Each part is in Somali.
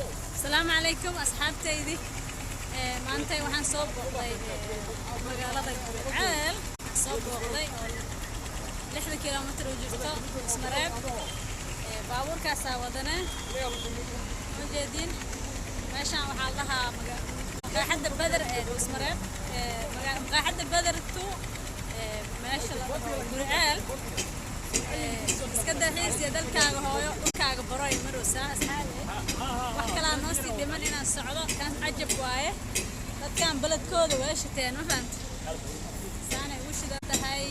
السلام عليكم أصحابتي. maanta waxaan soo booqday magaalada Gurceel soo booqday 6 kiiloomitir oo jirto Ismareeb baabuurkaas wadana majeedin meeshaan waxaa lahaa maqaaxada Badar ee Ismareeb maqaaxada Badar tu meesha la Gurceel iska dalxiis iyo dalkaaga hooyo dhulkaaga baroy maroosa asxaabi wax kala noo sii dhiman inaan socdo kan ajab waaye dadkan baladkooda way shiteen ma fahant saana u shidahay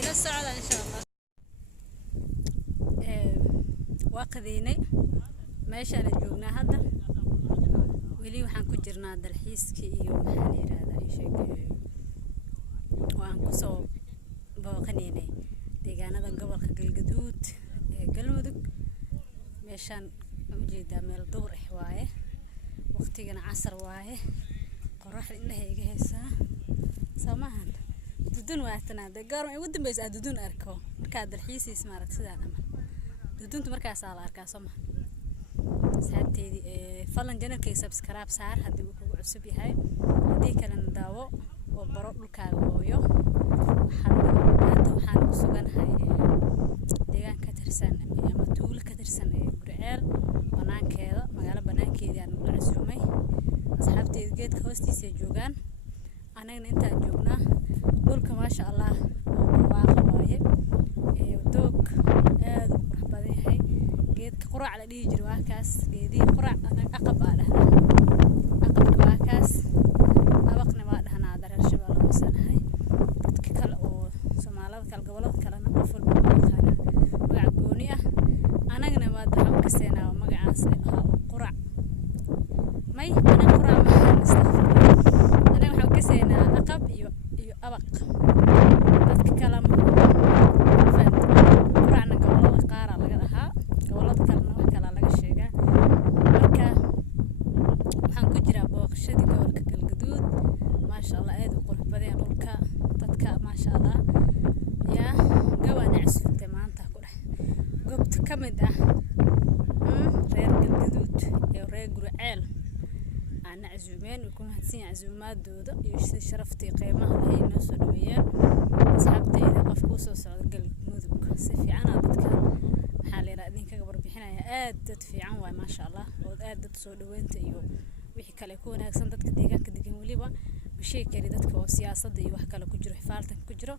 ila socda insha Allah waqtiinay meesha la joognaa hadda weli waxaan ku jirnaa dalxiiska iyo maxaa la yiraahdaa sheekay waan ku soo booqanaynay deegaanada gobolka Galgaduud ee Galmudug meeshaan u jeedaa meel duur ah waaye waqtigan casar waaye qorraxda indhaha iga haysaa samahan dudun waatana gaar ugu dambeysay dudun arko marka dalxiis maarag sidaan ama duduntu markaas la arkaa samahan saabteedi falan janalkay subscribe saar hadii uu kugu cusub yahay hadii kalena daawo oo baro dhulkaaga hooyo waxaan ku suganahay deegaan ka tirsan ama tuulo ka tirsan Gurceel banaankeeda magaalo banaankeeda aan u casuumay asxaabteeda geedka hoostiisa joogan anagana intaan joognaa dhulka maasha Allah waa waaye doog aad u qurux badan yahay geedka qurac la dhigi jiro waa kaas geedii qurac aqab ah aqabka waa kaas abaqna waa dhahnaa darar shabeelle oo sanahay dadka kale oo Soomaalida kala gobolada kale qof walba yaqaan magac gooni ah anagana waa waxaan ka seenaa magacaas qurac may ana qurac ana waxaan ka seenaa aqab iyo abaq dadka kale quracna gobolada qaar laga dhahaa gobolada kale wax kale laga sheegaa marka waxaan ku jiraa booqashadii gobolka Galgaduud maasha Allah aad u qurux badan dhulka dadka maasha Allah ya gawana cusubta maanta ku dhax goobta kamid ah reer Galgaduud iyo reer Gurceel aan casuumeen ku mahadsan casuumaadooda iyo sharaftii qiimaha ay noo soo dhaweeyeen asxaabteyda qofku soo socdo Galmudug si fiican dadka maxaa leeyahay idinka warbixinaya aad dad fiican waay maasha Allah oo aad dad soo dhaweynta iyo wixii kale ku wanaagsan dadka deegaanka degan waliba wixii kale dadka oo siyaasadda iyo wax kale ku jiro xifaaltan ku jiro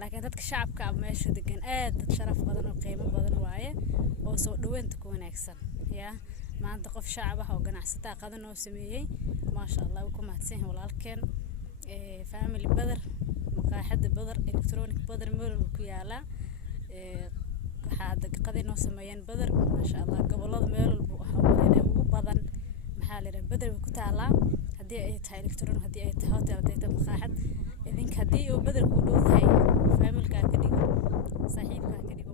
laakiin dadka shacabka meesha degan aad dad sharaf badan oo qiimo badan waaye oo soo dhaweynta ku wanaagsan ya maanta qof shacab ah oo ganacsato qadan oo sameeyay maasha Allah ku mahadsan walaalkeen family Badar maqaaxada Badar electronic Badar meel ku yaala waxaa qadin oo sameeyeen Badar maasha Allah gobolada meel walba ugu badan maxaa leeyahay Badar ku taala hadii ay tahay electronic hadii ay tahay hotel hadii ay tahay maqaaxad idinka hadii uu Badar ku dhow yahay family ka dhigo saaxiibka ka dhigo